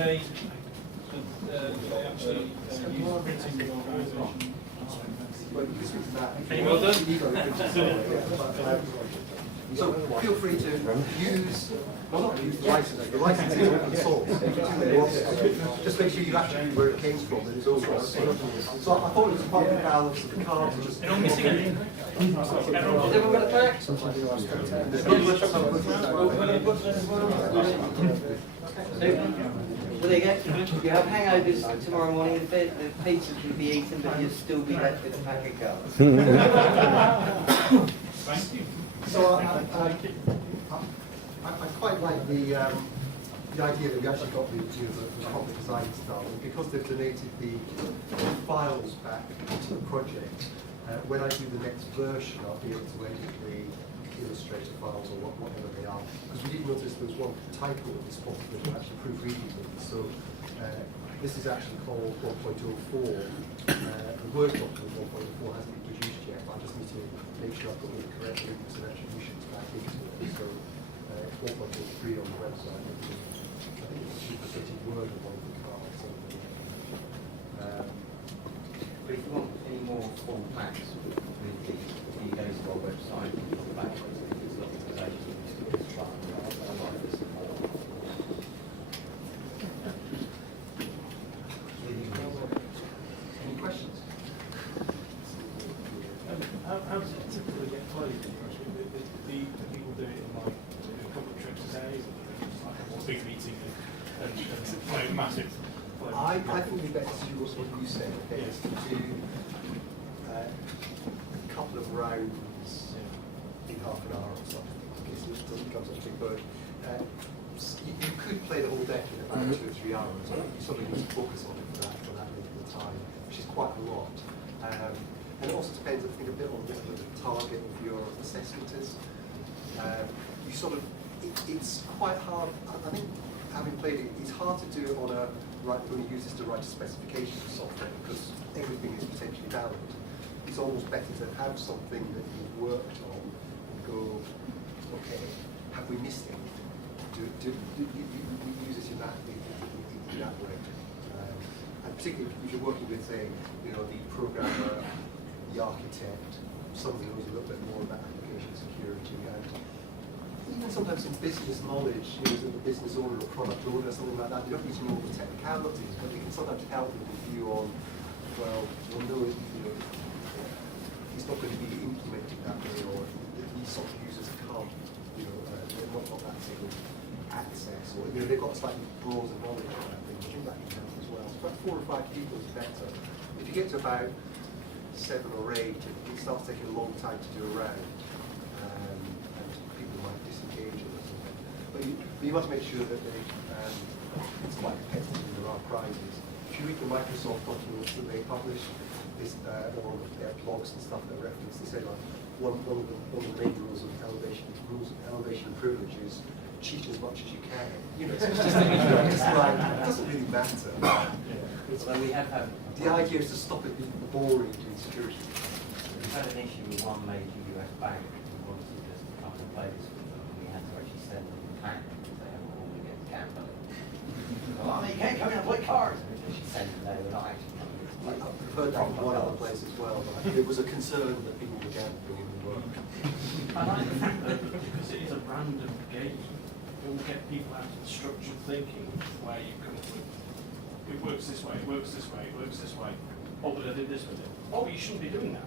UK. They actually use printing the organisation. Any well done? So feel free to use, well not use the license, the license is open source. Just make sure you actually where it came from, that it's all right. So I thought it was a public balance of the cards are just... Anyone missing anything? Has everyone got a pack? Well, there you go. You have hangovers tomorrow morning. The pizza can be eaten, but you'll still be left with a pack of cards. Thank you. So I quite like the idea that we actually got the public design style, and because they've donated the files back to the project, when I do the next version, I'll be able to edit the Illustrator files or whatever they are. Because we did notice there was one typo at this point that we're actually proofreading them. So this is actually called 1.04. The Word document 1.04 hasn't been produced yet, but I just need to make sure I've got all the correct links and attributions back into it. So 4.03 on the website. I think it's a duplicated Word of one of the cards. But if you want any more full packs with the you go to our website, Blackfoot, there's a lot of organisations which do this fun. Any questions? How does it typically get played? The people do it in like a couple of trips a day, or like a big meeting and play massive. I think the best to do what you said, okay, is to do a couple of rounds in half an hour or something. Okay, so it doesn't become such a big burden. You could play the whole deck in about 2 or 3 hours. I think you sort of need to focus on it for that length of time, which is quite a lot. And it also depends, I think, a bit on what the target of your assessment is. You sort of, it's quite hard. I think, having played it, it's hard to do it on a when you use this to write a specification for software, because everything is potentially valid. It's almost better to have something that you've worked on and go, okay, have we missed anything? Do you use this in that way? And particularly if you're working with, say, the programmer, the architect, someone who knows a little bit more about application security, and even sometimes some business knowledge, as a business owner or product owner or something like that. You don't need to know all the technicalities, but they can sometimes help with the view on, well, we'll know it's not going to be implemented that way, or these sort of users can't, they're not that sort of access, or they've got slightly broader knowledge of that thing. I think that can help as well. So about 4 or 5 people is better. If you get to about 7 or 8, it starts taking a long time to do a round. But you must make sure that it's quite competitive and there are prizes. If you read the Microsoft documents that they publish, or their blogs and stuff that reference, they say like one of the main rules of elevation and privilege is cheat as much as you can. So it's just like, it doesn't really matter. Well, we have had the idea is to stop it being boring to security. We've had an issue with one major US bank who wanted us to come and play this with them, and we had to actually send them a pack because they haven't normally get gambling. Well, you can't come in and play cards. And she sent them, they were not actually coming to play. I've heard that from one other place as well, but it was a concern that people were gambling in the work. I like the fact that because it is a random game, it will get people out of the structured thinking where you come up with it works this way, it works this way, it works this way. Oh, but I did this with it. Oh, you shouldn't be doing that.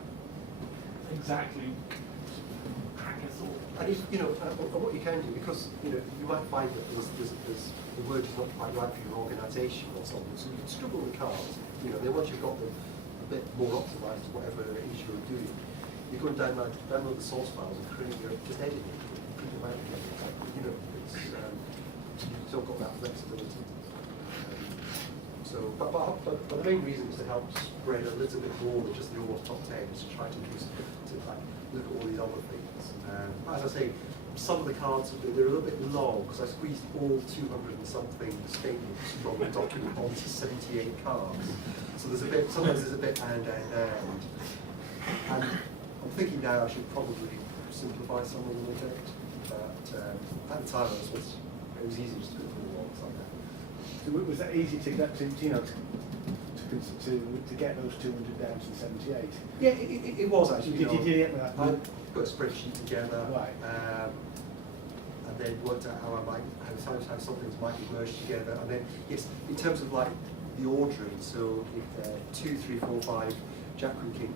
Exactly. Crack a thought. And if, what you can do, because you might find that the word is not quite right for your organisation or something, so you can struggle with cards. Then once you've got them a bit more optimised to whatever it is you're doing, you go and download the source files and create just edit it, print them out again. It's you've still got that flexibility. But the main reason is to help spread a little bit more than just the OWASP top 10, is to try to look at all these other things. As I say, some of the cards they're a little bit long because I squeezed all 200 and something statements from the document onto 78 cards. So sometimes there's a bit and. And I'm thinking now I should probably simplify some of the bit. But at the time it was easy just to do it all once like that. So was that easy to get to get those 200 down to 78? Yeah, it was actually. Did you get that? I put a spreadsheet together, Right. And then worked out how some things might be merged together, and then yes, in terms of like the ordering. So if 2, 3, 4, 5, Jack and King,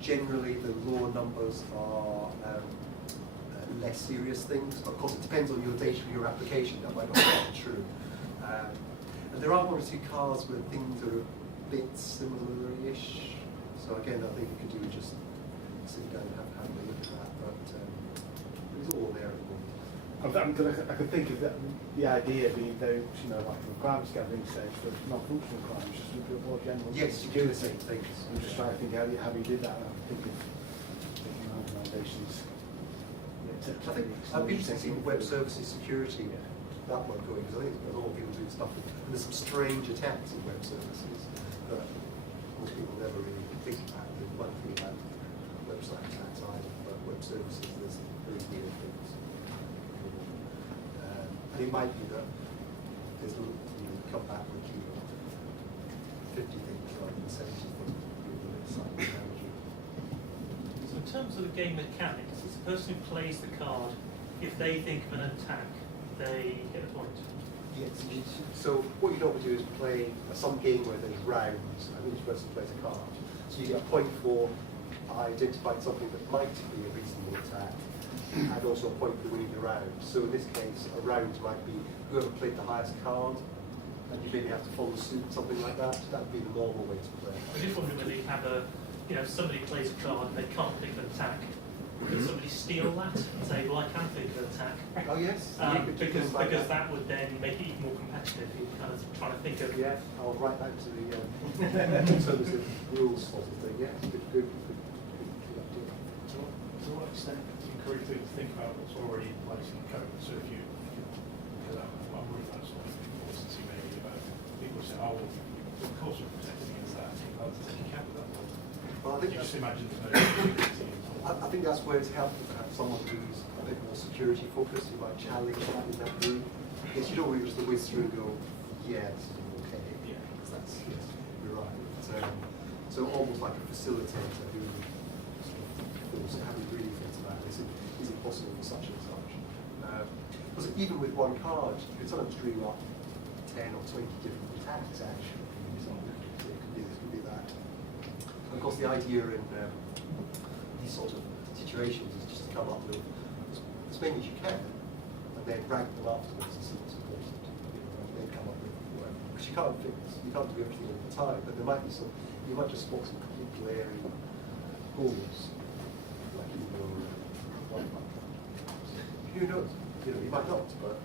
generally the lower numbers are less serious things. Of course, it depends on your data and your application. That might not be true. And there are one or two cars where things are a bit similar-ish. So again, I think you could do just sit down and have a look at that. But it's all there at the moment. I could think of that, the idea being those, like the requirements gathering stage for non-functional crimes, just a bit more general. Yes, you do the same things. I'm just trying to think how you did that. I'm thinking organisations. I think I'd be interested in web services security, that one going, because I think there's a lot of people doing stuff, and there's some strange attacks in web services that most people never really think about. There's one thing about website attacks either, but web services, there's very weird things. And it might be that there's come back with 50 things rather than 70 things with the site manager. So in terms of the game mechanics, it's the person who plays the card, if they think of an attack, they get a point. Yes. So what you normally do is play some game where there's rounds and each person plays a card. So you get a point for identifying something that might be a reasonable attack, and also a point for winning the round. So in this case, a round might be whoever played the highest card, and you maybe have to follow suit, something like that. That would be the normal way to play. I'm just wondering whether you have somebody plays a card and they can't think of an attack. Could somebody steal that and say, well, I can think of an attack? Oh yes, because that would then make it even more competitive. You're kind of trying to think of. Yeah, I'll write that to the terms of rules sort of thing. Yeah, good idea. To what extent do you encourage people to think about what's already in place in code? So if you, because I'm worried about sort of consistency maybe about people say, oh, well, of course we're protecting against that. I'll take account of that. Well, I think You just imagine there's no security. I think that's where it's helpful to have someone who's a bit more security focused, who might challenge that in that room. Because you don't really just whiz through and go, yeah, this is okay. Yeah. Because that's, yes, you're right. So almost like a facilitator who sort of having really thought about this, is it possible for such and such? Because even with one card, you could sometimes dream up 10 or 20 different attacks actually. So it could be this, could be that. And of course the idea in these sort of situations is just to come up with as many as you can, and then rank them afterwards and see what's important. And then come up with because you can't do everything all the time, but there might be some. You might just spot some complete glaring holes, like in your Wi-Fi. Who knows? You might not, but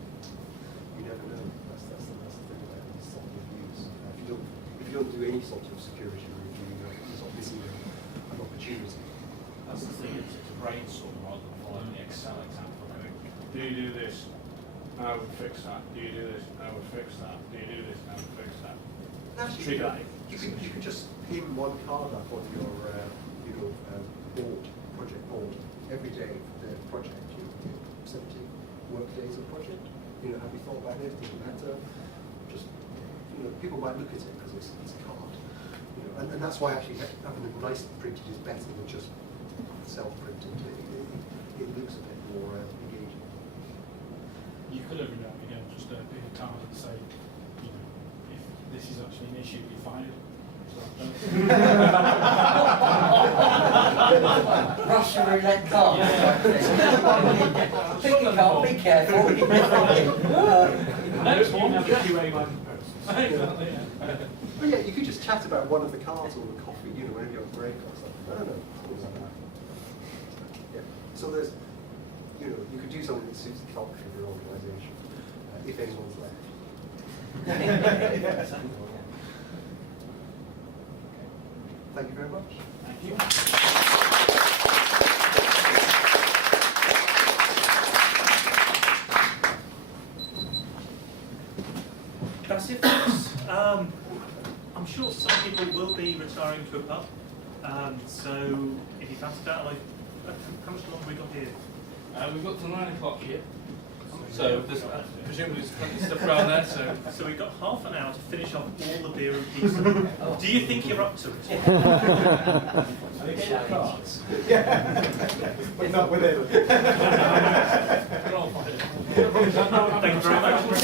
you never know. That's the thing about these sort of reviews. If you don't do any sort of security review, you're sort of missing an opportunity. That's the thing, it's a brainstorm rather than following the Excel example. Do you do this? Now we fix that. Do you do this? Now we fix that. Do you do this? Now we fix that. Actually, you could just pin one card up on your project board every day for the project. You get 70 work days of project. Have you thought about it? Does it matter? Just people might look at it because it's a card. And that's why actually having it nice printed is better than just self-printed. It looks a bit more engaging. You could every now and again just pick a card and say, if this is actually an issue, you're fired. Russian roulette card. Pick a card, be careful. Next one, have a QA by comparison. But yeah, you could just chat about one of the cards or the coffee, whenever you're on break or something. I don't know. Things like that. Yeah. So there's, you could do something that suits the culture of your organisation, if anyone's left. Thank you very much. Thank you. That's it, folks. I'm sure some people will be retiring to a pub. So if you fancy that, how much longer have we got here? We've got to 9 o'clock here. So there's presumably there's plenty of stuff around there. So we've got half an hour to finish off all the beer and pizza. Do you think you're up to it? Cards. Yeah. But not with it. So. Thank you very much.